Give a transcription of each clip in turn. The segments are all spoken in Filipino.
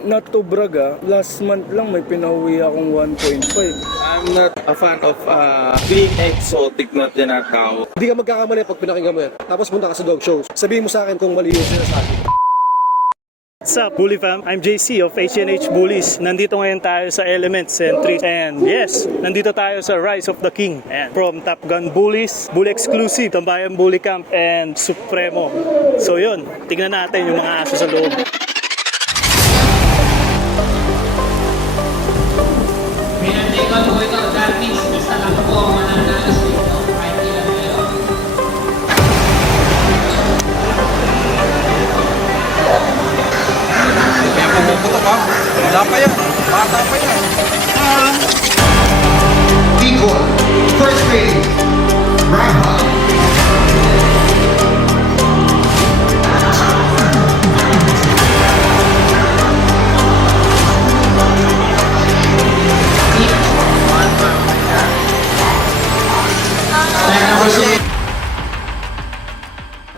Not to brag last month lang may pinauwi akong 1.5. I'm not a fan of being exotic na tinatawag. Hindi ka magkakamali pag pinakinggan mo yan. Tapos punta ka sa dog shows. Sabihin mo sa akin kung mali yung sinasabi. What's up, Bully Fam? I'm JC of H&H Bullies. Nandito ngayon tayo sa Elements Century. And yes, nandito tayo sa Rise of the King. And from Top Gun Bullies, Bully Exclusive, Tambayan Bully Camp, and Supremo. So yun, tignan natin yung mga aso sa loob. Pinantikan po ito, that means basta lang po ang mananalas dito. Kahit ilan kayo. Kaya pumuputo ka, wala pa yan, bata pa yan. Decoy, first grade, Raha.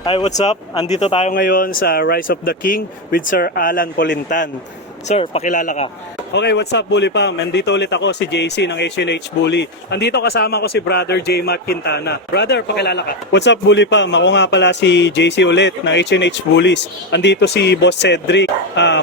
Hi, what's up? Andito tayo ngayon sa Rise of the King with Sir Alan Polintan. Sir, pakilala ka. Okay, what's up, Bully Fam? Andito ulit ako, si JC ng H&H Bully. Andito kasama ko si Brother J. Mac Quintana. Brother, pakilala ka. What's up, Bully Fam? Ako nga pala si JC ulit ng H&H Bullies. Andito si Boss Cedric.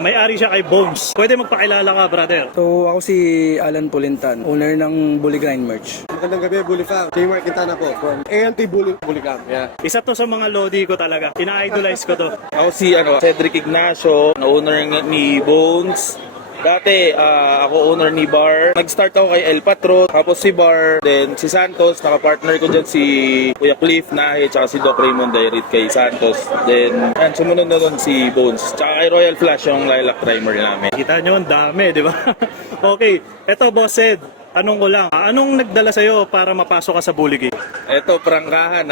May-ari siya kay Bones. Pwede magpakilala ka, brother. So ako si Alan Polintan, owner ng Bully Grind Merch. Magandang gabi, Bully Fam. J-Mark Quintana po from ANT Bully Camp. Yeah. Isa to sa mga lodi ko talaga. Ina-idolize ko to. Ako si Cedric Ignacio, owner ni Bones. Dati, ako owner ni Bar. Nag-start ako kay El Patro, tapos si Bar, then si Santos, naka-partner ko dyan si Kuya Cliff Nahe, tsaka si Doc Raymond Dairit kay Santos. Then, sumunod na doon si Bones. Tsaka kay Royal Flash yung lilac primer namin. Kita nyo, ang dami, di ba? Okay, eto Boss Ed, tanong ko lang, anong nagdala sa'yo para mapasok ka sa Bully Game? Eto, prangkahan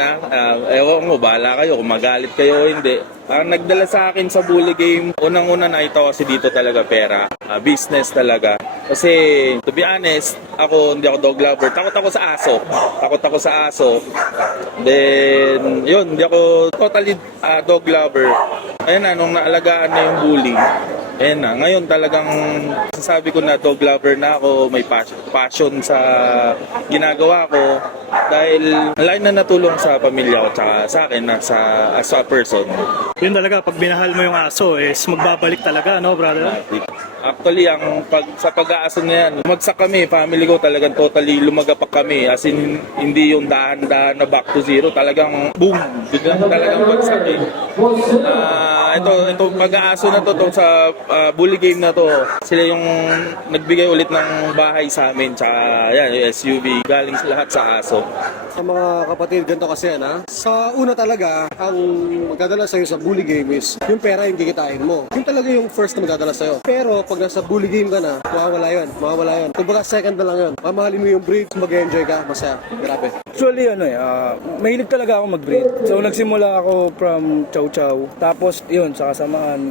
ewan mo, bahala kayo kung magalit kayo o hindi. Ang nagdala sa akin sa Bully Game, unang-una nakita ko kasi dito talaga pera. Business talaga. Kasi, to be honest, hindi ako dog lover. Takot ako sa aso. Then, yun, hindi ako totally dog lover. Ayun na, nung naalagaan na yung bully, ayun na, ngayon talagang sasabi ko na dog lover na ako, may passion sa ginagawa ko. Dahil malaki na natulong sa pamilya ko tsaka sa akin as a person. Yun talaga, pag binahal mo yung aso, magbabalik talaga, no, brother? Actually, sa pag-aaso na yan, lumagsak kami, family ko talagang totally lumagapak kami. As in, hindi yung dahan-dahan na back to zero, talagang boom, biglang talagang bagsak eh. Ito pag-aaso na to sa Bully Game na to, sila yung nagbigay ulit ng bahay sa amin, tsaka yan, yung SUV, galing lahat sa aso. Sa mga kapatid, ganito kasi yan ha. Sa una talaga, ang magdadala sa'yo sa Bully Game is yung pera yung kikitain mo. Yung talaga yung first na magdadala sa'yo. Pero pag nasa Bully Game ka na, mawawala yun. Kumbaga second na lang yun. Mamahalin mo yung breed, mag-enjoy ka, masaya. Grabe. Actually mahilig talaga ako mag-breed. So nagsimula ako from Chow Chow. Tapos yun, sa kasamaan,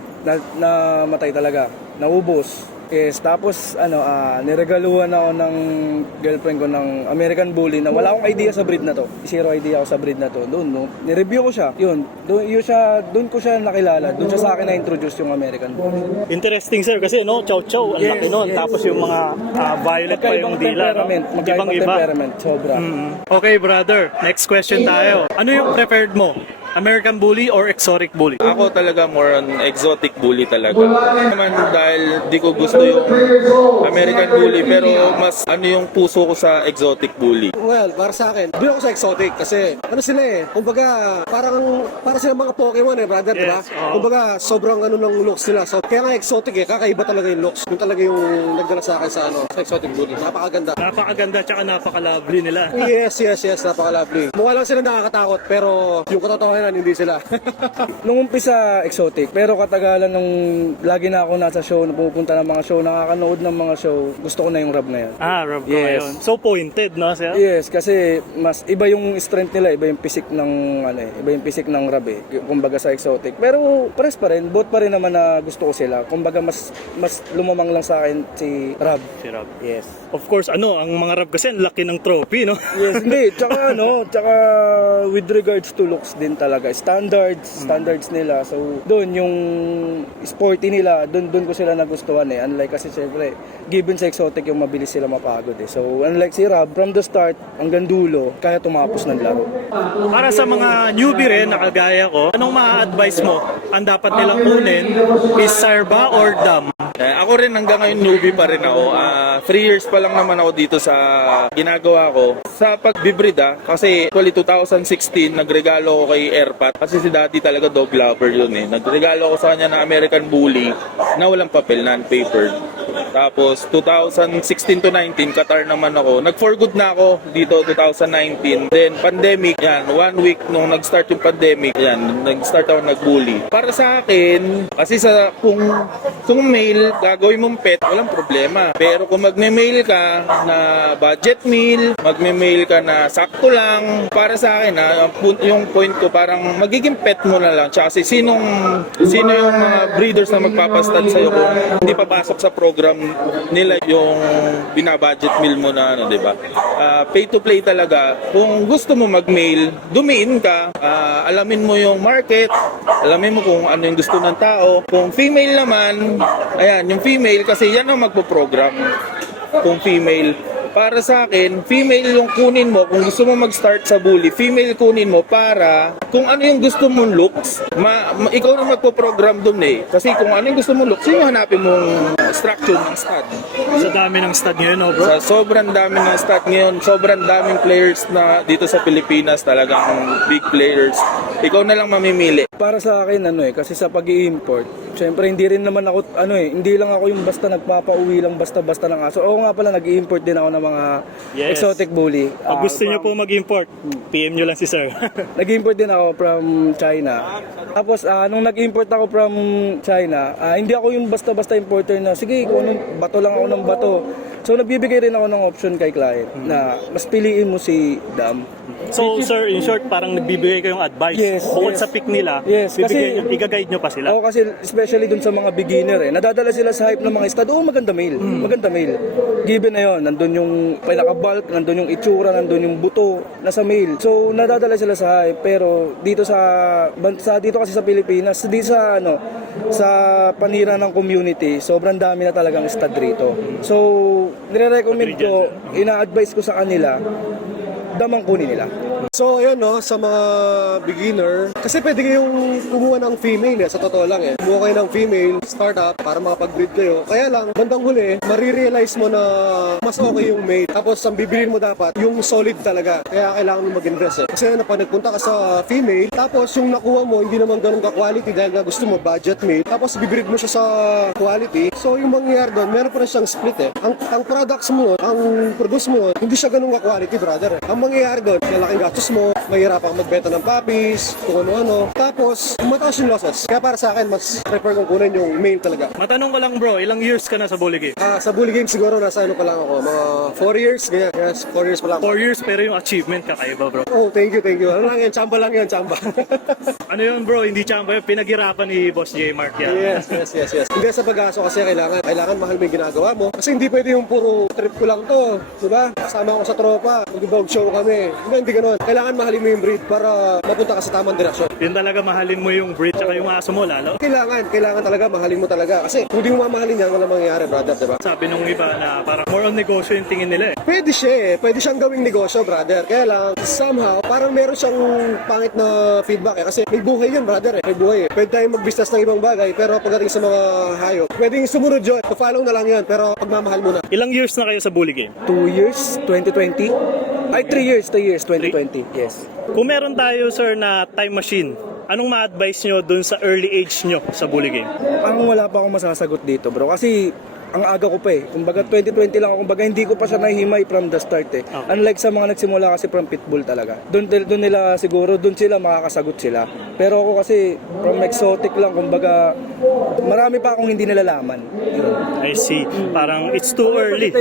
namatay talaga. Naubos. Yes, tapos niregaluhan ako ng girlfriend ko ng American Bully na wala akong idea sa breed na to. Zero idea ako sa breed na to. Doon, no? Nireview ko siya. Doon ko siya nakilala. Doon siya sa akin na-introduce yung American Bully. Interesting, sir, kasi no, chow chow, ang laki nun. Tapos yung mga violet pa yung dila, no? Magkaibang temperament, sobra. Okay, brother, next question tayo. Ano yung preferred mo? American Bully or exotic bully? Ako talaga more on exotic bully talaga. Naman dahil di ko gusto yung American Bully, pero mas yung puso ko sa exotic bully. Well, para sa akin, doon ako sa exotic kasi sila kumbaga para sila mga Pokemon brother, yes, diba? Kumbaga sobrang ng looks nila. So kaya nga exotic kakaiba talaga yung looks. Yung talaga yung nagdala sa akin sa exotic bully. Napakaganda. Napakaganda tsaka napaka-lovely nila. Yes, napaka-lovely. Mukha lang sila nakakatakot pero yung katotohanan hindi sila. Nung umpisa exotic, pero katagalan nung lagi na ako nasa show, napupunta ng mga show, nakakanood ng mga show, gusto ko na yung rab na yan. Rab ka Yes. ngayon. So pointed, no, sir? Yes, kasi mas iba yung strength nila, iba yung physique ng iba yung physique ng rab kumbaga sa exotic. Pero pares pa rin, both pa rin naman na gusto ko sila. Kumbaga mas lumamang lang sa akin si rab. Si Rab. Yes. Of course, ang mga Rab kasi ang laki ng trophy, no? Yes, hindi. Tsaka with regards to looks din talaga. talaga. Standards nila. So, doon yung sporty nila, doon ko sila nagustuhan eh. Unlike kasi syempre, given sa exotic yung mabilis sila mapagod eh. So, unlike si Rob, from the start hanggang dulo, kaya tumapos ng laro. Para sa mga newbie rin, nakagaya ko, anong ma-advise mo ang dapat nilang kunin? Is SAR ba or DAM? Ako rin hanggang ngayon newbie pa rin ako. 3 years pa lang naman ako dito sa ginagawa ko. Sa pagbibreed kasi actually 2016 nagregalo ako kay Airpat kasi si daddy talaga dog lover yun eh. Nagregalo ako sa kanya ng American Bully na walang papel, non-papered. Tapos 2016 to 19 Qatar naman ako. Nag-for good na ako dito 2019. Then pandemic, yan, 1 week nung nag-start yung pandemic, yan, nag-start ako nag-bully. Para sa akin, kasi kung mail, gagawin mong pet, walang problema. Pero kung magme-mail ka na budget meal, magme-mail ka na sakto lang, para sa akin yung point ko parang magiging pet mo na lang. Tsaka kasi sino yung mga breeders na magpapastad sa'yo kung hindi papasok sa program nila yung binabudget meal mo na di ba? Pay to play talaga. Kung gusto mo mag-mail, dumiin ka, alamin mo yung market, alamin mo kung ano yung gusto ng tao. Kung female naman, ayan, yung female kasi yan ang magpo-program. Kung female, para sa akin, female yung kunin mo kung gusto mo mag-start sa bully. Female kunin mo para kung ano yung gusto mong looks, ikaw na magpo-program dun eh. Kasi kung ano yung gusto mong looks, yun yung hanapin mong structure ng stud. Sa dami ng stud ngayon, no, bro? Sa sobrang dami ng stud ngayon, sobrang daming players na dito sa Pilipinas, talagang big players. Ikaw na lang mamimili. Para sa akin kasi sa pag-i-import, syempre hindi rin naman ako hindi lang ako yung basta nagpapauwi lang basta-basta ng aso. Oo nga pala, nag-i-import din ako ng mga exotic bully. Pag gusto nyo po mag-import, PM nyo lang si sir. Nag-import din ako from China. Tapos nung nag-import ako from China, hindi ako yung basta-basta importer na sige, kung anong bato lang ako ng bato. So nagbibigay rin ako ng option kay client na mas piliin mo si DAM. So sir, in short, parang nagbibigay kayong advice. Yes, Bukod yes. sa pick nila, Yes, kasi i-guide nyo pa sila. Oo, kasi especially dun sa mga beginner nadadala sila sa hype ng mga stud. Oo, maganda mail. Maganda mail. Given na yun, nandun yung pinaka-bulk, nandun yung itsura, nandun yung buto, nasa mail. So, nadadala sila sa hype. Pero dito dito kasi sa Pilipinas, di sa sa panira ng community, sobrang dami na talagang stud rito. So, nire-recommend ko, ina-advise ko sa kanila, damang kunin nila. So, ayun sa mga beginner, kasi pwede kayong kumuha ng female sa totoo lang Kumuha kayo ng female, startup, para makapag-breed kayo. Kaya lang, bandang huli, marirealize mo na mas okay yung mate. Tapos, ang bibilin mo dapat, yung solid talaga. Kaya kailangan mo mag-invest Kasi pag nagpunta ka sa female, tapos yung nakuha mo, hindi naman ganun ka-quality dahil nga gusto mo budget mate. Tapos, bibreed mo siya sa quality. So, yung mangyayari doon, meron pa rin siyang split Ang products mo, ang produce mo, hindi siya ganun ka-quality, brother Ang mangyayari doon, malaking gastos mo, mahirapang magbenta ng puppies, kung ano-ano. Tapos, mataas yung losses. Kaya para sa akin, mas prefer kong kunin yung male talaga. Matanong ko lang bro, ilang years ka na sa bully game? Sa bully game siguro, nasa pa lang ako, mga 4 years, ganyan. Yes, 4 years pa lang. 4 years pero yung achievement kakaiba bro. Oh, thank you. Ano lang yan, chamba lang yan, chamba. Ano yun bro, hindi tsamba yun, pinaghirapan ni Boss J. Mark yan. Yes. Hindi sa pag-aso kasi kailangan mahal mo yung ginagawa mo. Kasi hindi pwede yung puro trip ko lang to, diba? Kasama ako sa tropa, mag-dog show kami. Hindi ganun. Kailangan mahalin mo yung breed para mapunta ka sa tamang direksyon. Yun talaga mahalin mo yung breed tsaka yung aso mo lalo. Kailangan talaga mahalin mo talaga. Kasi kung di mo mamahalin yan, wala mangyayari, brother, diba? Sabi nung iba na parang more on negosyo yung tingin nila Pwede siya Pwede siyang gawing negosyo, brother. Kaya lang, somehow, parang meron siyang pangit na feedback kasi may buhay yun, brother May buhay Pwede tayong mag-business ng ibang bagay, pero pagdating sa mga hayop, pwedeng sumunod yun. To-follow na lang yan, pero pagmamahal mo na. Ilang years na kayo sa bully game? 2 years, 2020. Ay, 3 years, 2020. Yes. Kung meron tayo sir na time machine, anong ma-advise nyo dun sa early age nyo sa bully game? Parang wala pa akong masasagot dito, bro. Kasi ang aga ko pa Kumbaga 2020 lang ako. Kumbaga hindi ko pa siya nahihimay from the start Okay. Unlike sa mga nagsimula kasi from pitbull talaga. Doon nila siguro, doon sila makakasagot sila. Pero ako kasi from exotic lang. Kumbaga marami pa akong hindi nalalaman. Yun. I see. Parang it's too early.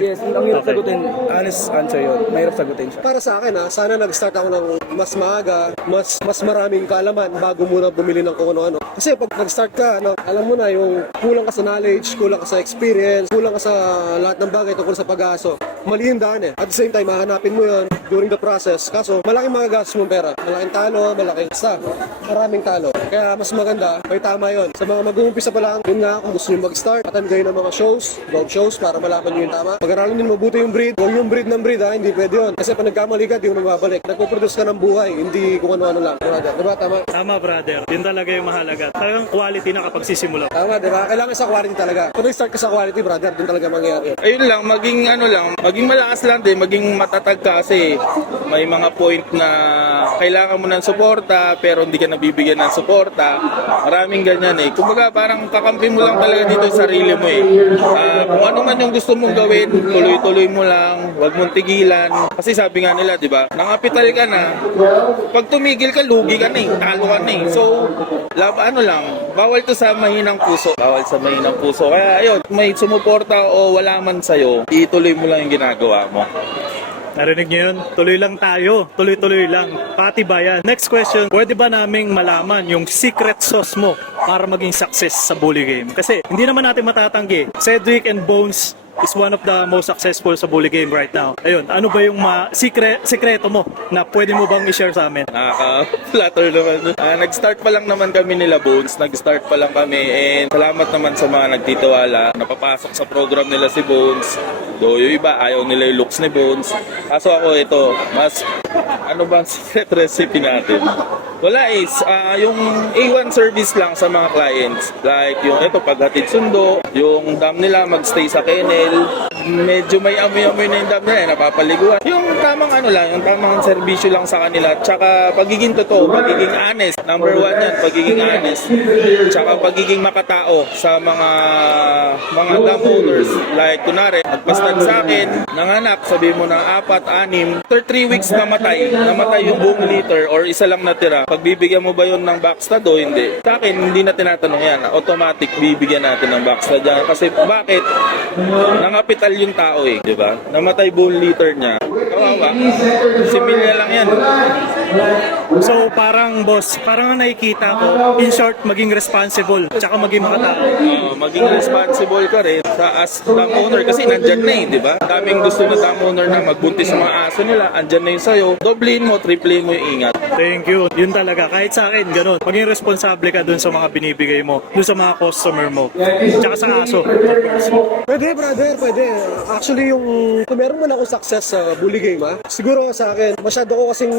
Yes, ang hirap Okay. sagutin. Honest answer yun. Mahirap sagutin siya. Para sa akin sana nag-start ako ng mas maaga, mas maraming kaalaman bago muna bumili ng kung ano-ano. Kasi pag nag-start ka, alam mo na yung kulang ka sa knowledge, kulang ka sa experience, kulang ka sa lahat ng bagay tungkol sa pag-aso. mali yung daan eh. At the same time, hahanapin mo yun during the process. Kaso, malaking mga gastos mong pera. Malaking talo, malaking staff. Maraming talo. Kaya mas maganda, may tama yun. Sa mga mag-uumpisa pa lang, yun nga, kung gusto nyo mag-start, attend kayo ng mga shows, dog shows, para malaman nyo yung tama. Pag-aralan nyo mabuti yung breed. Huwag yung breed ng breed ha, hindi pwede yun. Kasi pag nagkamali ka, di mo magbabalik. Nagpo-produce ka ng buhay, hindi kung ano-ano lang. Diba? Tama? Tama, brother. Yun talaga yung mahalaga. Talagang quality na kapag sisimula. Tama, diba? Kailangan sa quality talaga. Kung nag-start ka sa quality, brother, dun talaga mangyayari. Ayun lang, maging malakas lang din, maging matatag ka kasi may mga point na kailangan mo ng suporta pero hindi ka nabibigyan ng suporta. Maraming ganyan eh. Kumbaga parang kakampi mo lang talaga dito sa sarili mo eh. Kung ano man yung gusto mong gawin, tuloy-tuloy mo lang, huwag mong tigilan. Kasi sabi nga nila, di ba, nangapital ka na, pag tumigil ka, lugi ka na eh, talo ka na eh. So, bawal to sa mahinang puso. Bawal sa mahinang puso. Kaya ayun, may sumuporta o wala man sa'yo, ituloy mo lang yung ginagawa mo. Narinig niyo yun? Tuloy lang tayo. Tuloy-tuloy lang. Patibayan. Next question. Pwede ba naming malaman yung secret sauce mo para maging success sa bully game? Kasi hindi naman natin matatanggi. Cedric and Bones is one of the most successful sa bully game right now. Ayun, ano ba yung sikreto mo na pwede mo bang i-share sa amin? Nakaka-flatter naman. Nag-start pa lang naman kami nila Bones. Nag-start pa lang kami and salamat naman sa mga nagtitiwala. Napapasok sa program nila si Bones. Do yung iba, ayaw nila yung looks ni Bones. Kaso ako ito, ano ba ang secret recipe natin? Wala yung A1 service lang sa mga clients. Like yung paghatid sundo, yung dam nila magstay sa kennel, medyo may amoy-amoy na yung dam nila, napapaliguan. Yung tamang yung tamang serbisyo lang sa kanila. Tsaka pagiging totoo, pagiging honest. Number 1 yan, pagiging honest. Tsaka pagiging makatao sa mga dam owners. Like kunwari, nagpastag sa akin, nanganak, sabi mo ng 4, 6, after 3 weeks namatay yung buong litter or isa lang natira. Pagbibigyan mo ba yun ng backstad o hindi? Sa akin, hindi na tinatanong yan. Automatic, bibigyan natin ng backstad yan. Kasi bakit? Nangapital yung tao eh, di ba? Namatay buong litter niya. Kawawa. Similya lang yan. So parang boss, parang nakikita ko, in short, maging responsible, tsaka maging makatao. Maging responsible ka rin as dam owner kasi nandyan na eh, di ba? Daming gusto na dam owner na magbuntis sa mga aso nila, andyan na yun sa'yo. Doblein mo, triplein mo yung ingat. Thank you. Yun talaga. Kahit sa akin, ganun. Maging responsable ka dun sa mga binibigay mo, dun sa mga customer mo, tsaka sa aso. Pwede, brother, pwede. Actually, kung meron man ako success sa bully game, siguro sa akin, masyado ko kasing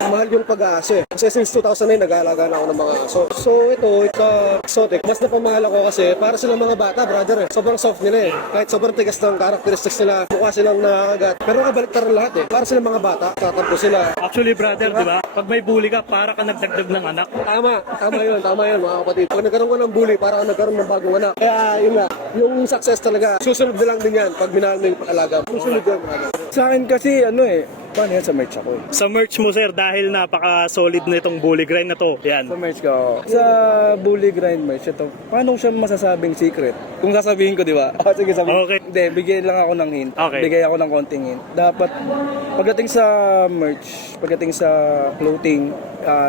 mahal yung pag-aaso eh. Kasi since 2009, nag-aalaga na ako ng mga aso. So, ito, exotic. Mas napamahal ako kasi para silang mga bata, brother eh. Sobrang soft nila eh. Kahit sobrang tigas ng characteristics nila, mukha silang nakakagat. Pero kabaliktaran lahat eh. Para silang mga bata, tatampo sila. Actually, brother, di ba? Pag may bully ka, para ka nagdagdag ng anak. Tama yun mga kapatid. Pag nagkaroon ka ng bully, para ka nagkaroon ng bagong anak. Kaya yun nga, yung success talaga, susunod na lang din yan pag minahal mo yung alaga. Susunod yan, brother. Sa akin kasi paano yan sa merch ako eh. Sa merch mo, sir, dahil napaka-solid na itong bully grind na to. Yan. Sa merch ko. Sa bully grind merch, ito, paano ko siya masasabing secret? Kung sasabihin ko, di ba? Sige, sabihin. Okay. Hindi, bigay lang ako ng hint. Okay. Bigay ako ng konting hint. Dapat, pagdating sa merch, pagdating sa clothing,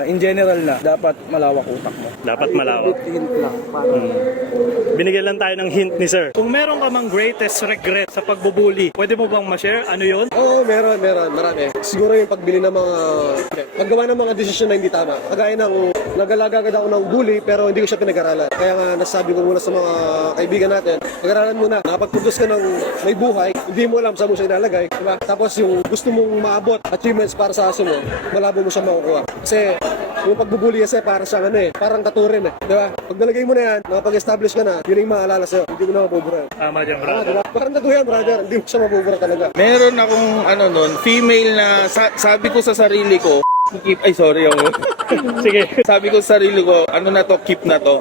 in general na, dapat malawak utak mo. Dapat malawak. Hint lang. Binigyan lang tayo ng hint ni sir. Kung meron ka mang greatest regret sa pagbubully, pwede mo bang ma-share? Ano yun? Oo, meron. Marami. Siguro yung pagbili ng paggawa ng mga desisyon na hindi tama. Kagaya ng nag-alaga ako ng bully pero hindi ko siya pinag-aralan. Kaya nga nasabi ko muna sa mga kaibigan natin, pag-aralan muna. Nakapag-produce ka ng may buhay, hindi mo alam saan mo siya ilalagay. Diba? Tapos yung gusto mong maabot, achievements para sa aso mo, malabo mo siya makukuha. Kasi yung pagbubuli kasi para siyang parang taturin eh. Diba? Pag nalagay mo na yan, nakapag-establish ka na, yun yung maalala sa'yo. Hindi mo na mabubura. Tama dyan, brother. Diba? Parang tatuyan, brother. Hindi mo siya mabubura talaga. Meron akong female na sabi ko sa sarili ko, Sige. Sabi ko sa sarili ko, keep na to,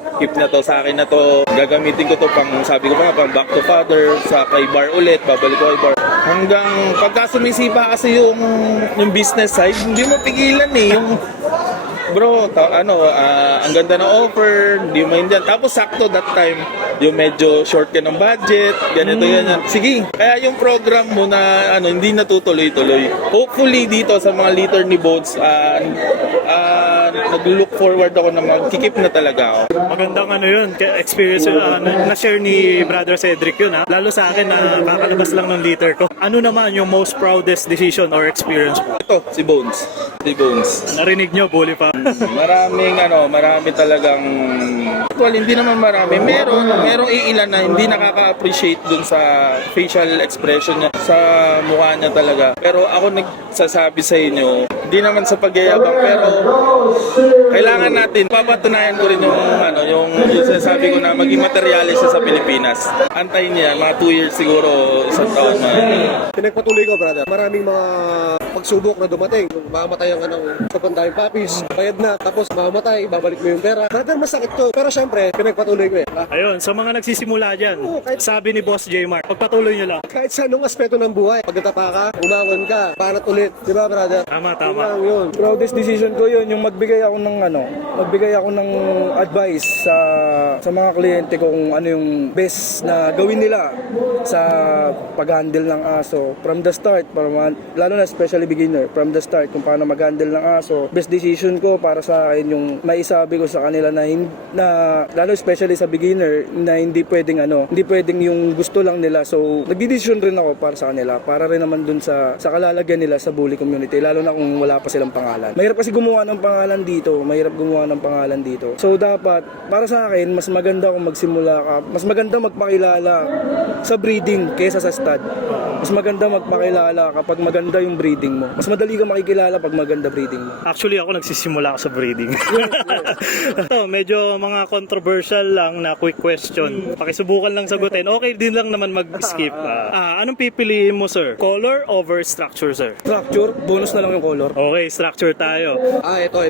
sa akin na to, gagamitin ko to sabi ko pang back to father, sa kay bar ulit, babalik ko kay bar. Hanggang pagka sumisipa kasi yung business side, hindi mo pigilan eh, bro, ang ganda ng offer, hindi mo hindi. Tapos sakto that time, yung medyo short ka ng budget, ganito ganyan. Sige, kaya yung program mo na hindi natutuloy-tuloy. Hopefully dito sa mga liter ni Bones, nag-look forward ako na magkikip na talaga ako. Magandang ano yun, experience na-share ni Brother Cedric yun ha. Lalo sa akin na kakalabas lang ng liter ko. Ano naman yung most proudest decision or experience mo? Ito, si Bones. Si Bones. Narinig nyo, bully pa. Marami talagang, well, hindi naman marami. Merong iilan na hindi nakaka-appreciate dun sa facial expression niya, sa mukha niya talaga. Pero ako nagsasabi sa inyo, hindi naman sa pagyayabang, pero kailangan natin, papatunayan ko rin yung sinasabi ko na maging materialis siya sa Pilipinas. Antayin niya, mga 2 years siguro, isang taon na. Pinagpatuloy ko, brother. Maraming mga pagsubok na dumating. Mamatayan ka ng sobrang daming papis, bayad na, tapos mamamatay, babalik mo yung pera. Brother, masakit to. Pero syempre, pinagpatuloy ko eh. Ayun, sa mga nagsisimula dyan, sabi ni Boss J-Mark, pagpatuloy nyo lang. Kahit sa anong aspeto ng buhay, pag natapa ka, umangon ka, panat ulit. Di ba, brother? Tama. Yun lang yun. Proudest decision ko yun, yung magbigay ako ng advice sa mga kliyente ko kung ano yung best na gawin nila sa pag-handle ng aso from the start, lalo na especially beginner, from the start kung paano mag-handle ng aso. Best decision ko para sa akin yung maisabi ko sa kanila na lalo especially sa beginner na hindi pwedeng yung gusto lang nila. So nagdi-decision rin ako para sa kanila, para rin naman dun sa kalalagyan nila sa bully community, lalo na kung wala pa silang pangalan. Mahirap kasi gumawa ng pangalan dito. So dapat, para sa akin, mas maganda kung magsimula ka, mas maganda magpakilala sa breeding kaysa sa stud. Mas maganda magpakilala kapag maganda yung breeding mo. Mas madali ka makikilala pag maganda breeding mo. Actually, ako nagsisimula ako sa breeding. Ito, medyo mga controversial lang na quick question. Pakisubukan lang sagutin. Okay din lang naman mag-skip. Anong pipiliin mo, sir? Color over structure, sir? Structure, bonus na lang yung color. Okay, structure tayo. Ito.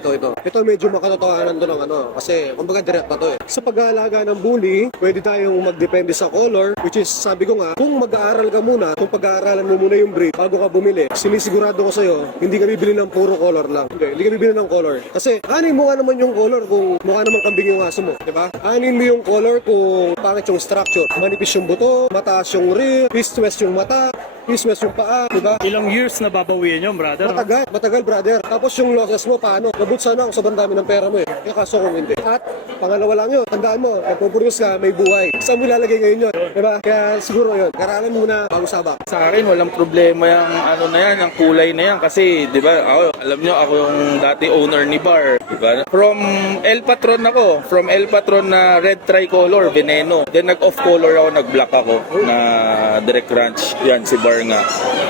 Ito medyo makatotohanan to ng kasi kumbaga direct na to eh. Sa pag-aalaga ng bully, pwede tayong magdepende sa color, which is sabi ko nga, kung mag-aaral ka muna, kung pag-aaralan mo muna yung breed bago ka bumili, sinisigurado ko sa'yo, hindi ka bibili ng puro color lang. Hindi ka bibili ng color. Kasi anin mo nga naman yung color kung mukha naman kambing yung aso mo, di ba? Anin mo yung color kung pangit yung structure. Manipis yung buto, mataas yung rib, east-west yung mata, east-west yung paa, di ba? Ilang years na babawiin yun, brother? Matagal brother. Tapos yung losses mo, paano? Nabut sana kung sobrang dami ng pera mo eh. Kaya kaso kung hindi. At pangalawa lang yun, tandaan mo, nagpupuryos ka, may buhay. Saan mo ilalagay ngayon yun? Diba? Kaya siguro yun, karalan muna bago sabak. Sa akin, walang problema yung kulay na yan. Kasi, di ba, alam nyo, ako yung dati owner ni Bar. Di ba? From El Patron na red tricolor, veneno. Then nag-off color ako, nag-black ako na direct ranch. Yan, si Bar nga.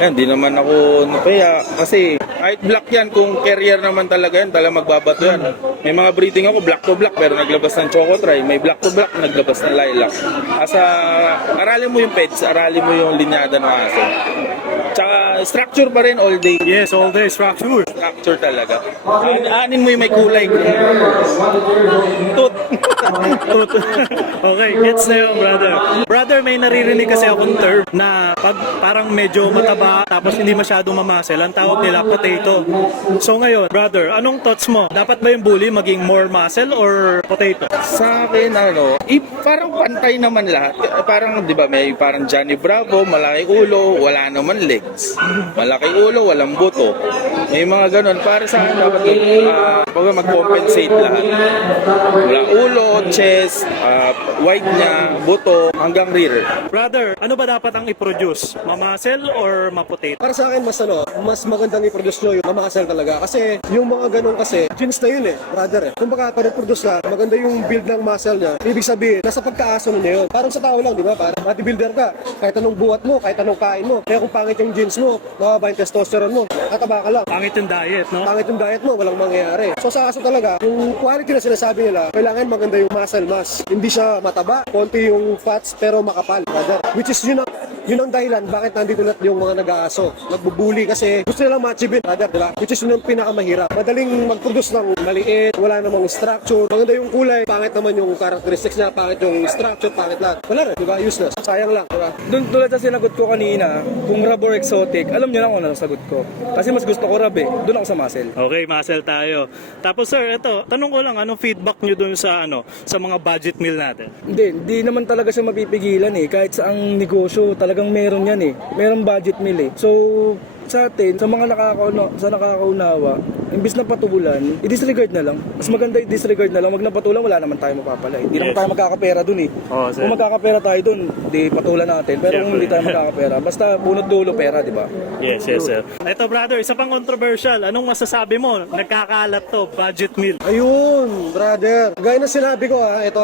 Yan, di naman ako napaya. Kasi, kahit black yan, kung carrier naman talaga yan, talagang magbabato yan. May mga breeding ako, black to black, pero naglabas ng Chocotry. May black to black, naglabas ng lilac. Aralin mo yung pets, aralin mo yung linyada ng aso. Tsaka, structure pa rin all day. Yes, all day structure. Structure talaga. Anin mo yung may kulay. Tut. Okay, gets na yun, brother. Brother, may naririnig kasi akong term na pag parang medyo mataba tapos hindi masyadong mamasel, ang tawag nila potato. So ngayon, brother, anong thoughts mo? Dapat ba yung bully maging more muscle or potato? Sa akin, parang pantay naman lahat. Parang, di ba, may parang Johnny Bravo, malaki ulo, wala naman legs. Malaki ulo, walang buto. May mga ganun. Para sa akin, dapat mag-compensate lahat. Wala ulo, chest, white niya, buto, hanggang rear. Brother, ano ba dapat ang i-produce? Mamuscle or mapotato? Para sa akin, mas magandang i-produce nyo yung mamakasal talaga. Kasi yung mga ganun kasi, genes na yun eh, brother eh. Kung baka pa-reproduce ka, maganda yung build ng muscle niya. Ibig sabihin, nasa pagkaaso na yun. Parang sa tao lang, di ba? Parang bodybuilder ka. Kahit anong buhat mo, kahit anong kain mo. Kaya kung pangit yung genes mo, mababa yung testosterone mo, tataba ka lang. Pangit yung diet, no? Pangit yung diet mo, walang mangyayari. So sa aso talaga, yung quality na sinasabi nila, kailangan maganda yung muscle mass. Hindi siya mataba, konti yung fats, pero makapal, brother. Which is yun ang dahilan bakit nandito lahat yung mga nag-aaso. Nagbubuli kasi gusto nilang ma-achieve, brother, diba? Which is yun ang pinakamahirap. Madaling mag-produce ng maliit, wala namang structure. Maganda yung kulay, pangit naman yung characteristics niya, pangit yung structure, pangit lahat. Wala rin, diba? Useless. Sayang lang, diba? Doon tulad sa sinagot ko kanina, kung rab or exotic, alam nyo na kung ano ang sagot ko. Kasi mas gusto ko rab eh. Doon ako sa muscle. Okay, muscle tayo. Tapos sir, ito, tanong ko lang, anong feedback nyo dun sa sa mga budget meal natin? Hindi naman talaga siya mapipigilan eh. Kahit sa ang negosyo, talagang meron yan eh. Merong budget meal eh. So, sa atin, sa mga nakakaunawa, imbis na patulan, i-disregard na lang. Mas maganda i-disregard na lang. Wag na patulan, wala naman tayo mapapala. Hindi naman tayo magkakapera dun eh. Oo, sir. Kung magkakapera tayo dun, di patulan natin. Pero kung Siyempre. hindi tayo magkakapera, basta bunot dulo pera, di ba? Yes, sir. Ito, brother, isa pang controversial. Anong masasabi mo? Nagkakalat to, budget meal. Ayun, brother. Gaya na sinabi ko ito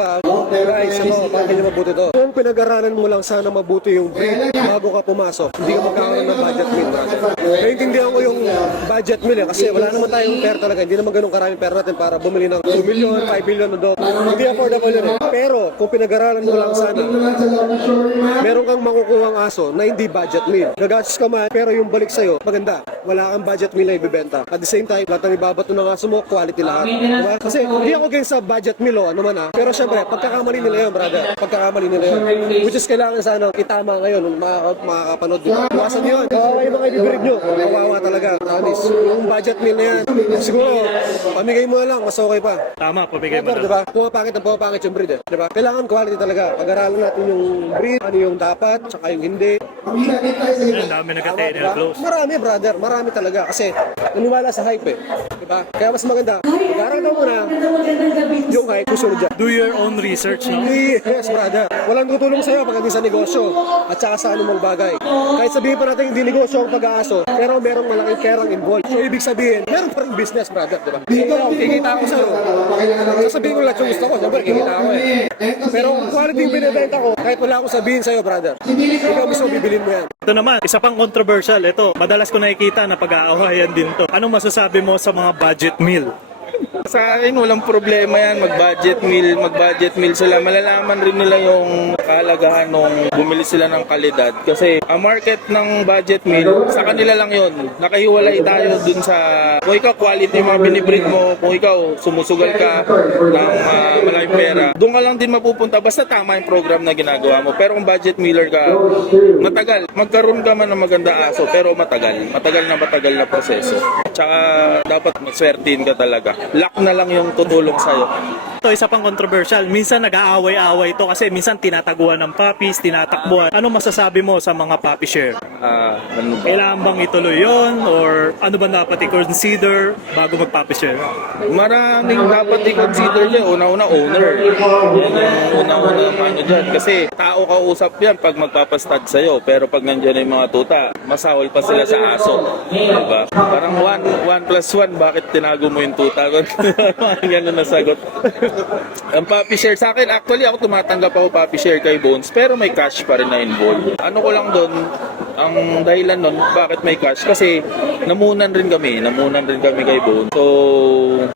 guys, bakit nyo mabuti to? Kung pinag-aralan mo lang sana mabuti yung breed bago ka pumasok, hindi ka magkakaroon ng budget meal, brother. Naintindihan ko yung budget meal kasi wala naman tayong pera talaga. Hindi naman ganun karaming pera natin para bumili ng 2 million, 5 million na doon. Hindi affordable yun eh. Pero kung pinag-aralan mo lang sana, meron kang makukuhang aso na hindi budget meal. Gagastos ka man, pero yung balik sa'yo, maganda. Wala kang budget meal na ibibenta. At the same time, lahat ng ibabato ng aso mo, quality lahat. Diba? Kasi hindi ako against sa budget meal ano man pero syempre, pagkakamali nila yun, brother. Pagkakamali nila yun. Which is kailangan sana itama ngayon, makakapanood dito. Iwasan yun. Kawawa yung mga ibibrig nyo. Kawawa talaga. Honest. Yung budget meal na yan, siguro, pamigay mo na lang, mas okay pa. Tama, pabigay mo Pero, na. diba? Pumapangit yung breed eh. Diba? Kailangan quality talaga. Pag-aralan natin yung breed, ano yung dapat, tsaka yung hindi. Ang dami nag-attend Diba? close. Marami, brother. Marami talaga. Kasi naniwala sa hype eh. Diba? Kaya mas maganda. Pag-aralan mo na yung hype, susunod dyan. Do your own research, no? Yes, brother. Walang tutulong sa'yo pag hindi sa negosyo at saka sa anumang bagay. Kahit sabihin pa natin hindi negosyo ang pag-aaso, pero merong malaking perang involved. So, ibig sabihin, meron pa rin business, brother, diba? Ikaw, kikita ako sa'yo. Sasabihin ko lahat yung gusto ko, siyempre, kikita ako eh. Pero kung quality yung binibenta ko, kahit wala akong sabihin sa'yo, brother, ikaw mismo bibilin mo yan. Ito naman, isa pang controversial. Ito, madalas ko nakikita na pag-aawayan din to. Anong masasabi mo sa mga budget meal? Sa akin, walang problema yan. Mag-budget meal sila. Malalaman rin nila yung kahalagahan nung bumili sila ng kalidad. Kasi ang market ng budget meal, sa kanila lang yun. Nakahiwalay tayo dun sa, kung ikaw quality yung mga binibreed mo, kung ikaw sumusugal ka ng malaking pera, doon ka lang din mapupunta. Basta tama yung program na ginagawa mo. Pero kung budget mealer ka, matagal. Magkaroon ka man ng maganda aso, pero matagal. Matagal na proseso. Tsaka dapat maswertin ka talaga. Luck na lang yung tutulong sa'yo. Ito, isa pang controversial. Minsan nag-aaway-aaway ito kasi minsan tinataguan ng puppies, tinatakbuhan. Ano masasabi mo sa mga puppy share? Ano ba? Kailangan bang ituloy yun? Or ano ba dapat i-consider bago mag-puppy share? Maraming dapat i-consider niya. Una-una, owner. Yan yung una-una ano dyan. Kasi tao kausap yan pag magpapastad sa'yo. Pero pag nandiyan yung mga tuta, masawal pa sila sa aso. Diba? Parang 1+1, bakit tinago mo yung tuta? Ganun na sagot. Ang puppy share sa akin, actually ako tumatanggap ako puppy share kay Bones, pero may cash pa rin na involved. Ano ko lang doon, ang dahilan nun, bakit may cash? Kasi namunan rin kami kay Bones. So,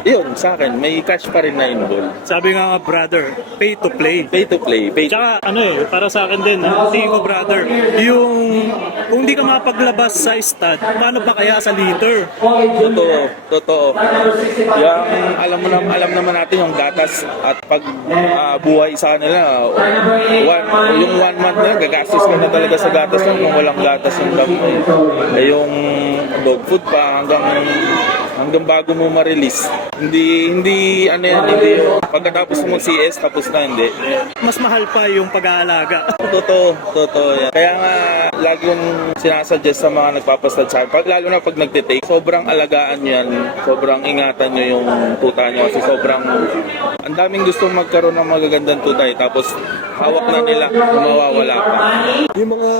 yun, sa akin, may cash pa rin na involved. Sabi nga brother, pay to play. Pay to play. Tsaka para sa akin din, tingin ko brother, yung kung di ka mapaglabas sa stud, paano pa kaya sa litter? Totoo. Yung alam naman natin yung gatas at pag buhay sa kanila, yung 1 month na gagastos ka na talaga sa gatas kung walang gatas yung dam mo. Yung dog food pa hanggang bago mo ma-release. Hindi pagkatapos mo CS tapos na hindi. Mas mahal pa yung pag-aalaga. Totoo yan. Kaya nga lagi kong sinasuggest sa mga nagpapastad sa akin, lalo na pag nagtitake, sobrang alagaan nyo yan, sobrang ingatan nyo yung tuta nyo kasi sobrang ang daming gustong magkaroon ng magagandang tutay tapos hawak na nila, mawawala pa. Yung mga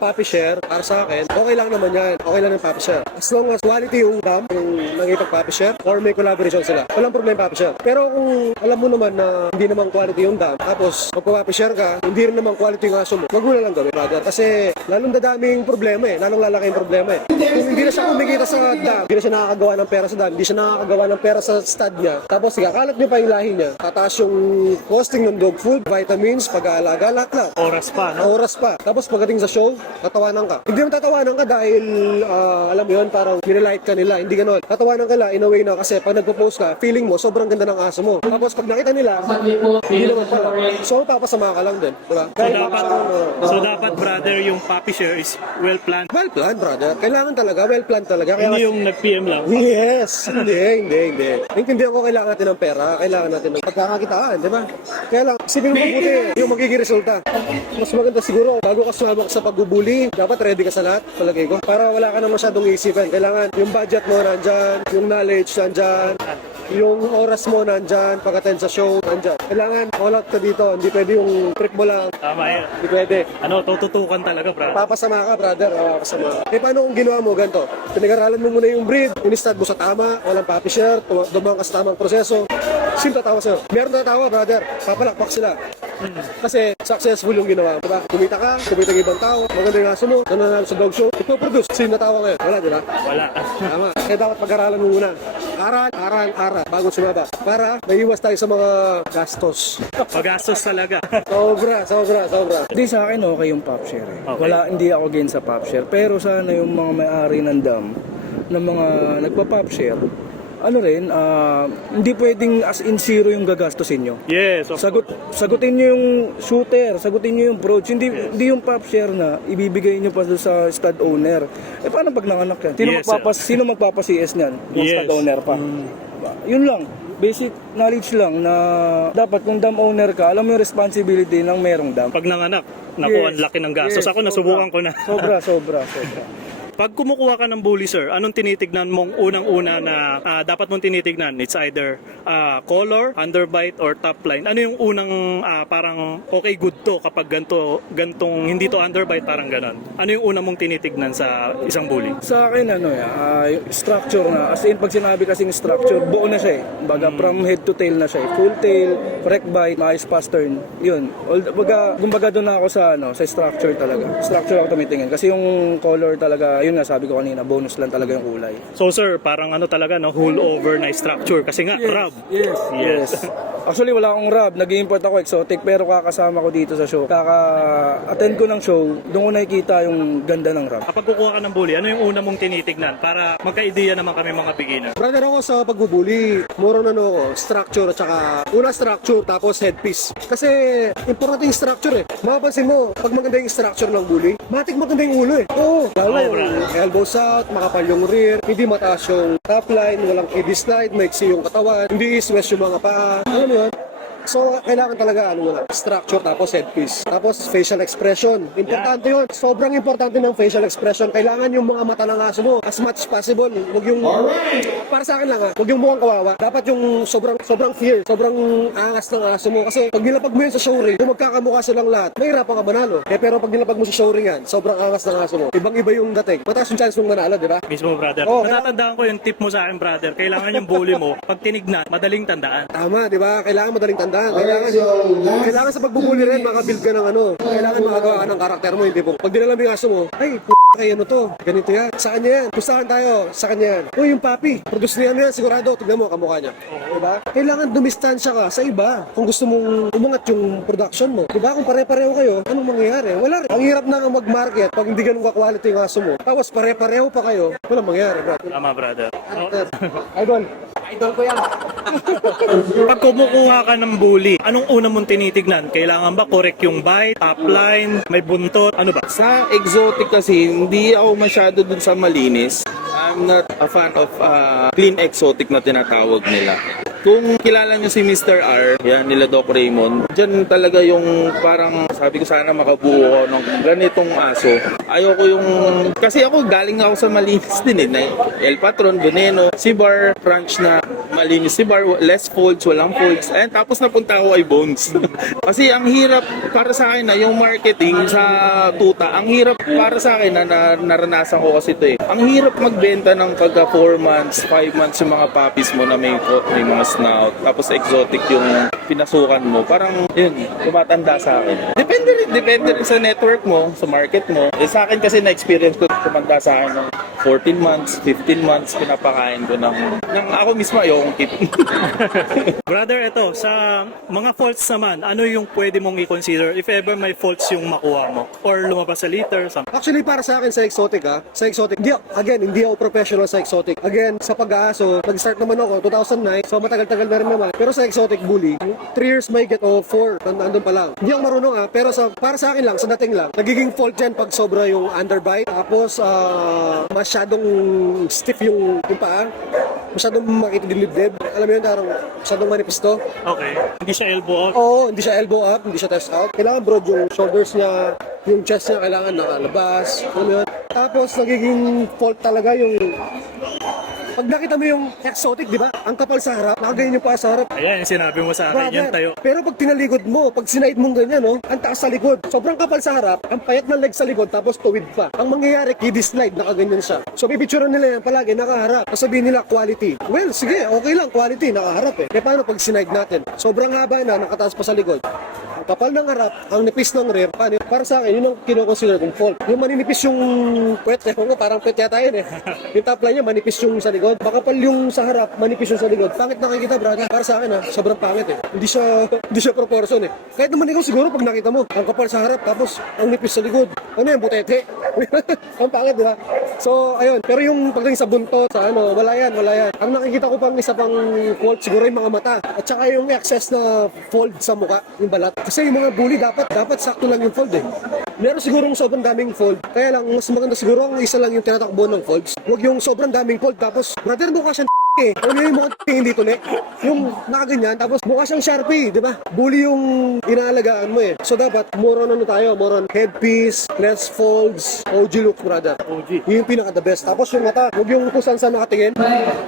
puppy share, para sa akin, okay lang naman yan. Okay lang yung puppy share. As long as quality yung dam, yung nangipag-puppy share, or may collaboration sila, walang problema puppy share. Pero kung alam mo naman na hindi naman quality yung dam, tapos magpa-puppy share ka, hindi rin naman quality yung aso mo, wag mo na lang gawin, brother. Kasi lalong dadaming problema lalong lalaki yung problema Kung hindi na siya kumikita sa dam, hindi na siya nakakagawa ng pera sa dam, hindi siya nakakagawa ng pera sa stud niya, tapos kakalat niya pa yung lahi niya, tataas yung costing ng dog food, vitamins, pag-aalaga, lahat. Oras pa, no? Oras pa. Tapos pagdating sa show, tatawanan ka. Hindi mo tatawanan ka dahil, alam mo yun, parang minalight ka nila. Hindi ganon. Tatawanan ka in a way na kasi pag nagpo-post ka, feeling mo, sobrang ganda ng aso mo. Tapos pag nakita nila, hindi naman pala. So, papasama ka lang din. Diba? So dapat brother, yung puppy share is well planned. Well planned, brother. Kailangan talaga. Well planned talaga. Kaya Hindi yung nag-PM lang. Yes! Hindi. Naintindihan ko kailangan natin ng pera, kailangan natin ng pagkakakitaan, di ba? Kaya lang, isipin mo mabuti yung magiging resulta. Mas maganda siguro, bago ka ka sumabak sa pagbubuli, dapat ready ka sa lahat, palagay ko. Para wala ka na masyadong isipan. Kailangan yung budget mo nandyan, yung knowledge nandyan, yung oras mo nandyan, pag-attend sa show nandyan. Kailangan all out ka dito, hindi pwede yung trick mo lang. Tama yan. Hindi pwede. Ano, tututukan talaga, bro. Papasama ka, brother. Papasama ka. Eh, paano kung ginawa mo ganito? Pinag-aralan mo muna yung breed, in-start mo sa tama, walang papi share, dumang ka sa tamang proseso. Sino tatawa sa'yo? Meron tatawa, brother. Papalakpak sila. Kasi successful yung ginawa, diba? Kumita ka, kumita ng ibang tao, maganda yung aso mo, nananalo sa dog show, ipoproduce. Sino natawa ngayon? Wala, diba? Wala. Tama. Kaya dapat pag-aralan mo muna. Aral, bago sumaba. Para maiwas tayo sa mga gastos. Magastos talaga. Sobra. Hindi sa akin okay yung pop share. Okay. Hindi ako against sa pop share. Pero sana yung mga may-ari ng dam, ng mga nagpa-pop share, hindi pwedeng as in zero yung gagastusin nyo. Yes, of course. Sagutin nyo yung shooter, sagutin nyo yung approach. Hindi yung pop share na ibibigay nyo pa doon sa stud owner. Eh paano pag nanganak yan? Yes, Sino magpapa-CS niyan? Yung Yes. stud owner pa. Yun lang. Basic knowledge lang na dapat kung dam owner ka, alam mo yung responsibility ng merong dam. Pag nanganak, naku, Yes. ang laki ng gastos. Yes, Ako, nasubukan ko na. Sobra. Pag kumukuha ka ng bully, sir, anong tinitignan mong unang-una na dapat mong tinitignan? It's either color, underbite, or top line. Ano yung unang parang okay, good to kapag gantong hindi to underbite, parang ganon? Ano yung unang mong tinitignan sa isang bully? Sa akin, yung structure na. As in, pag sinabi kasing structure, buo na siya eh. Baga, from head to tail na siya eh. Full tail, correct bite, maayos pass turn. Yun. Kumbaga doon na ako sa structure talaga. Structure ako tumitingin. Kasi yung color talaga, yun nga sabi ko kanina, bonus lang talaga yung kulay. So sir, parang ano talaga, no, whole over na structure. Kasi nga, rub. Yes. Actually, wala akong rub. Nag-import ako exotic, pero kakasama ko dito sa show. Kaka-attend ko ng show, doon ko nakikita yung ganda ng rub. Kapag kukuha ka ng bully, ano yung una mong tinitignan para magka-ideya naman kami mga beginner? Brother, ako sa pagbubuli, more on structure at saka una structure tapos headpiece. Kasi importante yung structure eh. Mapapansin mo, pag maganda yung structure ng bully, matik maganda yung ulo eh. Oo, lalo yung elbow out, makapal yung rear, hindi mataas yung top line, walang kiddy slide, maiksi yung katawan, hindi east-west yung mga paa. Alam mo yun? So, kailangan talaga, structure, tapos headpiece. Tapos, facial expression. Importante yun. Sobrang importante ng facial expression. Kailangan yung mga mata ng aso mo, as much as possible. Huwag yung, para sa akin lang huwag yung mukhang kawawa. Dapat yung sobrang fear, sobrang angas ng aso mo. Kasi, pag nilapag mo yun sa showring, kung magkakamukha silang lahat, mahirapan ka manalo. Pero pag nilapag mo sa showring yan, sobrang angas ng aso mo. Ibang-iba yung dating. Mataas yung chance mong manalo, di ba? Mismo, brother. Oo, Natatandaan ko yung tip mo sa akin, brother. Kailangan yung bully mo, pag tinignan, madaling tandaan. Tama, di ba? Kailangan madaling tandaan. Kailangan sa pagbubuli rin, makabuild ka ng kailangan makagawa ka ng karakter mo, hindi po. Pag dinalam yung aso mo, ay, kay ano to, ganito yan. Sa kanya yan. Pustahan tayo, sa kanya yan. Uy, yung papi, produce niya yan, sigurado, tignan mo, kamukha niya. Diba? Kailangan dumistansya ka sa iba kung gusto mong umangat yung production mo. Diba? Kung pare-pareho kayo, anong mangyayari? Wala rin. Ang hirap na mag-market pag hindi ganun ka-quality yung aso mo. Tapos pare-pareho pa kayo, walang mangyayari, bro. Tama, brother. Idol. Pag kumukuha ka ng bully, anong una mong tinitignan? Kailangan ba correct yung bite, top line, may buntot, ano ba? Sa exotic kasi, hindi ako masyado dun sa malinis. I'm not a fan of clean exotic na tinatawag nila. Kung kilala nyo si Mr. R, yan nila Doc Raymond, dyan talaga yung parang sabi ko sana makabuo ko ng ganitong aso. Ayoko yung, kasi ako galing ako sa malinis din eh. El Patron, Veneno, si Bar, Crunch na malinis si Bar, less folds, walang folds. And tapos napunta ako ay Bones. Kasi ang hirap para sa akin na yung marketing sa tuta, ang hirap para sa akin na naranasan ko kasi ito eh. Ang hirap magbenta ng pagka 4 months, 5 months yung mga puppies mo na may mga snout, tapos exotic yung pinasukan mo. Parang yun, tumatanda sa akin. Depende rin sa network mo, sa market mo. Eh, sa akin kasi na-experience ko tumanda sa akin ng 14 months, 15 months, pinapakain ko ng ako mismo yung keep. Brother, ito, sa mga faults naman, ano yung pwede mong i-consider if ever may faults yung makuha mo? Or lumabas sa litter, something? Actually, para sa akin sa exotic hindi ako professional sa exotic. Again, sa pag-aaso, nag-start naman ako 2009, so matagal-tagal na rin naman. Pero sa exotic bully, 3 years may get o 4, nandun pa lang. Hindi ako marunong pero para sa akin lang, sa dating lang, nagiging fault dyan pag sobra yung underbite, tapos masyadong stiff yung paa. masyadong makita din dibdib. Alam mo yun, parang masyadong manipisto. Okay. Hindi siya elbow out. Oo, hindi siya elbow up, hindi siya chest out. Kailangan bro, yung shoulders niya, yung chest niya kailangan nakalabas. Alam mo yun? Tapos nagiging fault talaga yung pag nakita mo yung exotic, di ba? Ang kapal sa harap, nakaganyan yung paa sa harap. Ayan, yung sinabi mo sa akin, yan tayo. Pero pag tinalikod mo, pag sinaid mong ganyan, no, ang taas sa likod. Sobrang kapal sa harap, ang payat ng leg sa likod, tapos tuwid pa. Ang mangyayari, kiddie slide, nakaganyan siya. So, pipicturean nila yan palagi, nakaharap. Sabihin nila, quality. Well, sige, okay lang, quality, nakaharap eh. Kaya paano pag sinaid natin? Sobrang haba na, nakataas pa sa likod. Ang kapal ng harap, ang nipis ng rear, paano? Para sa akin, yun ang kinoconsider kong fault. Yung maninipis yung puwet, parang puwet yata yun eh. Yung top line niya, manipis yung sa likod. Makapal yung sa harap, manipis yung sa likod. Pangit nakikita, brother. Para sa akin sobrang pangit eh. Hindi siya proportion eh. Kahit naman ikaw siguro pag nakita mo, ang kapal sa harap, tapos ang nipis sa likod. Ano yan, butete? Ang pangit, di ba? So, ayun. Pero yung pagdating sa buntot, sa wala yan. Ang nakikita ko pang isa pang fault, siguro yung mga mata. At saka yung excess na fold sa muka, yung balat. Kasi yung mga bully, dapat sakto lang yung fold eh. Meron sigurong sobrang daming fold. Kaya lang, mas maganda siguro ang isa lang yung tinatakbo ng folds. Huwag yung sobrang daming fold. Tapos, brother, mukha siyang eh. Ano yung mga dito ne? Yung nakaganyan, tapos mukha siyang Sharpie, di ba? Bully yung inaalagaan mo eh. So dapat, more on tayo, more on headpiece, less folds, OG look, brother. OG. Yun yung pinaka the best. Tapos yung mata, huwag yung kung saan nakatingin.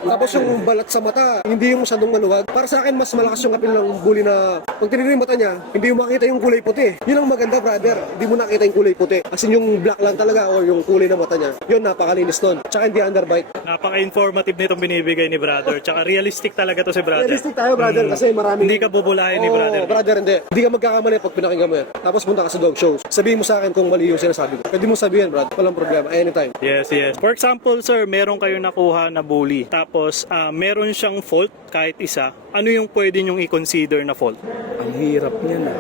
Tapos yung balat sa mata, hindi yung masyadong maluwag. Para sa akin, mas malakas yung apil ng bully na pag tinignan yung mata niya, hindi mo makita yung kulay puti. Yun ang maganda, brother. Hindi mo nakita yung kulay puti. As in yung black lang talaga or yung kulay ng mata niya. Yun, napakalinis nun. Tsaka hindi underbite. Napaka-informative nitong binibigay ni brother. Tsaka realistic talaga to si brother. Realistic tayo, brother, kasi maraming... Hindi ka bubulahin ni brother. Oo, brother, hindi. Hindi ka magkakamali pag pinakinggan mo yan. Tapos punta ka sa dog shows. Sabihin mo sa akin kung mali yung sinasabi ko. Pwede mo sabihin, brad. Walang problema. Anytime. Yes. For example, sir, meron kayo nakuha na bully. Tapos, meron siyang fault kahit isa. Ano yung pwede nyong i-consider na fault? Ang hirap niya na.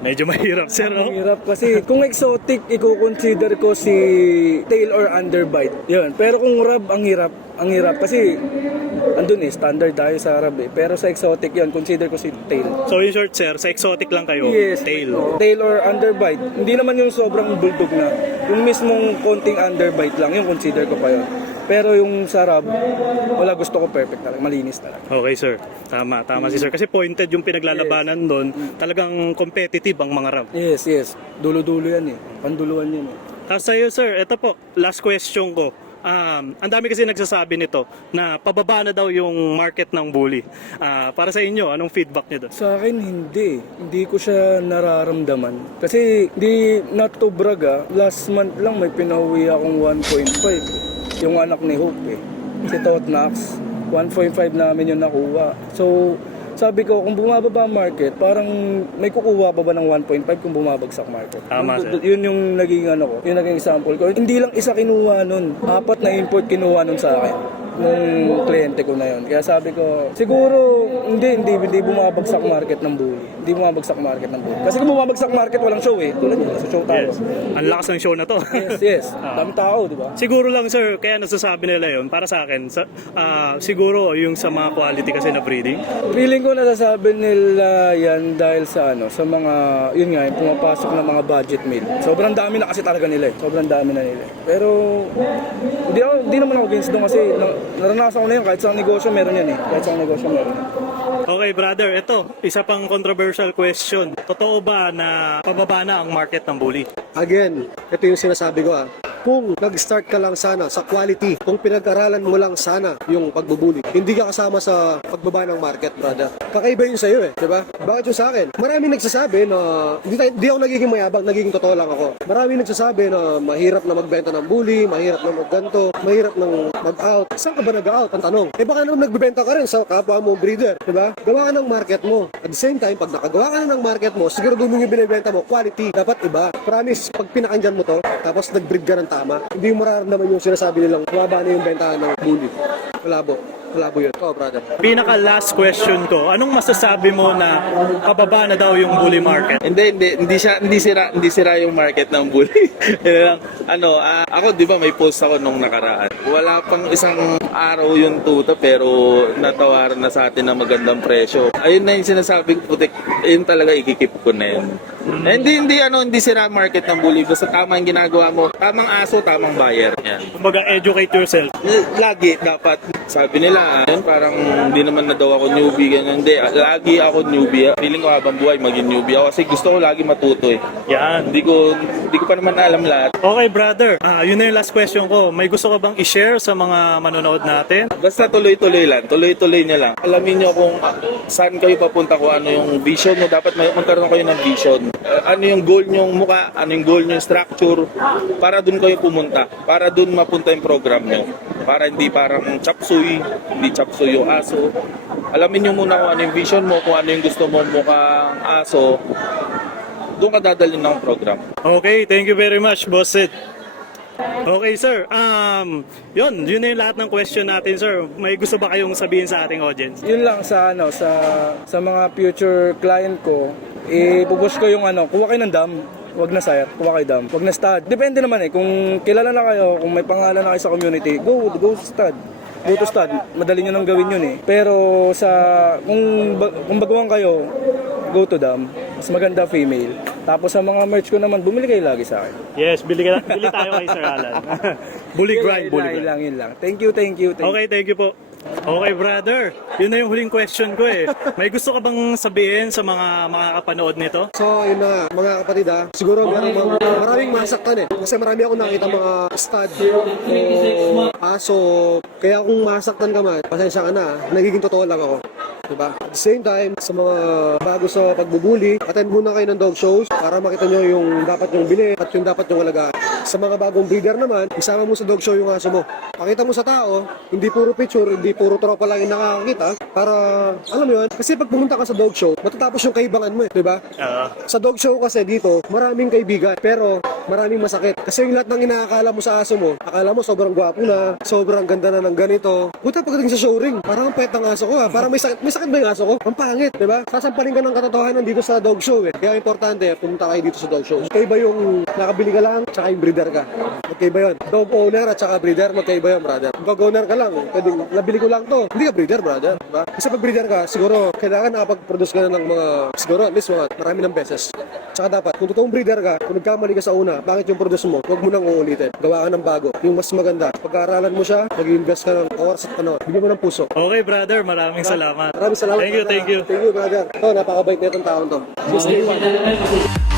Medyo mahirap, sir, no? Ang hirap kasi kung exotic, i-consider ko si tail or underbite. Yun. Pero kung rub, ang hirap. Ang hirap kasi andun standard tayo sa rub eh. Pero sa exotic yun, consider ko si tail. So, in short, sir, sa exotic lang kayo, Yes. tail. Tail or underbite. Hindi naman yung sobrang bulldog na. Yung mismong konting underbite lang, yung consider ko pa yun. Pero yung sa rub, wala, gusto ko perfect talaga, malinis talaga. Okay, sir. Tama si sir. Kasi pointed yung pinaglalabanan doon. Talagang competitive ang mga rub. Yes. Dulo-dulo yan eh. Panduluan yan eh. Tapos sa'yo, sir, ito po, last question ko. Ang dami kasi nagsasabi nito na pababa na daw yung market ng bully. Para sa inyo, anong feedback niyo doon? Sa akin, hindi. Hindi ko siya nararamdaman. Kasi, not to brag last month lang may pinauwi akong 1.5. Yung anak ni Hope eh. Si Totnax. 1.5 namin yung nakuha. So, sabi ko, kung bumababa ang market, parang may kukuha pa ba ng 1.5 kung bumabagsak market? Tama, sir. Yun yung naging yung naging example ko. Hindi lang isa kinuha nun. 4 na import kinuha nun sa akin. Nung kliyente ko na yun. Kaya sabi ko, siguro, hindi bumabagsak market ng bully. Hindi bumabagsak market ng bully. Kasi kung bumabagsak market, walang show eh. Tulad nyo, sa show tayo. Yes. Ang lakas ng show na to. Yes. Dami tao, di ba? Siguro lang, sir, kaya nasasabi nila yun, para sa akin, siguro yung sa mga quality kasi na breeding. Feeling ko nasasabi nila yan dahil sa sa mga, yun nga, yung pumapasok ng mga budget meal. Sobrang dami na kasi talaga nila eh. Sobrang dami na nila. Pero, hindi naman ako against doon kasi naranasan ko na yun. Kahit sa negosyo meron yan eh. Kahit sa negosyo meron yan. Okay, brother, ito, isa pang controversial question. Totoo ba na pababa na ang market ng bully? Again, ito yung sinasabi ko Kung nag-start ka lang sana sa quality, kung pinag-aralan mo lang sana yung pagbubuli, hindi ka kasama sa pagbaba ng market, brother. Kakaiba yun sa'yo eh, di ba? Bakit yung sa akin? Maraming nagsasabi na, hindi ako nagiging mayabang, nagiging totoo lang ako. Maraming nagsasabi na mahirap na magbenta ng bully, mahirap na magganto, mahirap na mag-out. Saan ka ba nag-out? Ang tanong. Baka naman nagbebenta ka rin sa kapwa mo breeder, di ba? Gawa ka ng market mo. At the same time, pag nakagawa ka na ng market mo, siguro doon yung binibenta mo, quality. Dapat iba. Promise, pag pinakandyan mo to, tapos nag-breed ka ng tama, hindi mo mararamdaman yung sinasabi nilang mababa na yung bentahan ng bully. Malabo yun. Brother. Pinaka last question ko, anong masasabi mo na pababa na daw yung bully market? Hindi sira yung market ng bully. Yun lang. Ako 'di ba may post ako nung nakaraan. Wala pang isang araw yung tuta pero natawaran na sa atin ng magandang presyo. Ayun na yung sinasabi ko, putik, yun talaga ikikip ko na yun. Hindi sira market ng bully. Basta tama yung ginagawa mo. Tamang aso, tamang buyer. Yan. Kumbaga, educate yourself. Lagi dapat Sabi nila, yun, parang hindi naman na daw ako newbie, ganyan. Hindi, lagi ako newbie. Feeling ko habang buhay maging newbie ako kasi gusto ko lagi matuto eh. Yan. Hindi ko pa naman alam lahat. Okay, brother. Yun na yung last question ko. May gusto ka bang i-share sa mga manonood natin? Basta tuloy-tuloy lang, tuloy-tuloy niya lang. Alamin niyo kung saan kayo papunta, kung ano yung vision mo. Dapat magkaroon kayo ng vision. Ano yung goal niyong mukha, ano yung goal niyong structure, para dun kayo pumunta. Para dun mapunta yung program niyo. Para hindi parang chapsuy, hindi chapsuy yung aso. Alamin niyo muna kung ano yung vision mo, kung ano yung gusto mo mukhang aso. Doon ka dadalhin ng program. Okay, thank you very much, Boss Sid. Okay, sir. Yun na yung lahat ng question natin, sir. May gusto ba kayong sabihin sa ating audience? Yun lang sa sa mga future client ko, ipupush ko yung kuha kayo ng dam. Wag na sire, kuha kayo dam. Wag na stud. Depende naman kung kilala na kayo, kung may pangalan na kayo sa community, go stud. Go to stud. Madali nyo nang gawin yun eh. Pero kung baguhan kayo, go to dam. Mas maganda female. Tapos sa mga merch ko naman, bumili kayo lagi sa akin. Yes, bili tayo kay Sir Alan. Bully grind, bully grind. Yun lang. Thank you. Okay, thank you po. Okay, brother. Yun na yung huling question ko eh. May gusto ka bang sabihin sa mga makakapanood nito? So, yun na, mga kapatid siguro maraming masaktan kasi marami ako nakita mga stud o aso. Kaya kung masaktan ka man, pasensya ka na, nagiging totoo lang ako. Diba? At the same time, sa mga bago sa pagbubuli, attend muna kayo ng dog shows para makita nyo yung dapat yung bili at yung dapat yung alagaan. Sa mga bagong breeder naman, isama mo sa dog show yung aso mo. Pakita mo sa tao, hindi puro picture, hindi puro tropa lang yung nakakakita, para, alam mo yun, kasi pag pumunta ka sa dog show, matatapos yung kaibangan mo diba? Sa dog show kasi dito, maraming kaibigan, pero maraming masakit. Kasi yung lahat ng inaakala mo sa aso mo, akala mo sobrang gwapo na, sobrang ganda na ng ganito. Buta pagdating sa showring, parang ang pet ng aso ko parang may sakit ba yung aso ko? Ang pangit, diba? Sasampalin ka ng katotohanan dito sa dog show Kaya importante, pumunta kayo dito sa dog show. Magkaiba yung nakabili ka lang, tsaka yung breeder ka. Magkaiba yun. Dog owner at tsaka breeder, magkaiba yun, brother. Dog owner ka lang, pwedeng nabili ko lang to. Hindi ka breeder, brother. Diba? Kasi pag breeder ka, siguro, kailangan nakapag-produce ka na ng mga, siguro at least marami ng beses. Tsaka dapat, kung totoong breeder ka, kung nagkamali ka sa una, bakit yung produce mo? Huwag mo nang uulitin. Gawa ka ng bago. Yung mas maganda. Pag-aaralan mo siya, mag-invest ka ng oras at bigyan mo ng puso. Okay, brother. Maraming salamat. Maraming salamat. Thank you. Thank you, brother. Napakabait na itong taon to. Okay,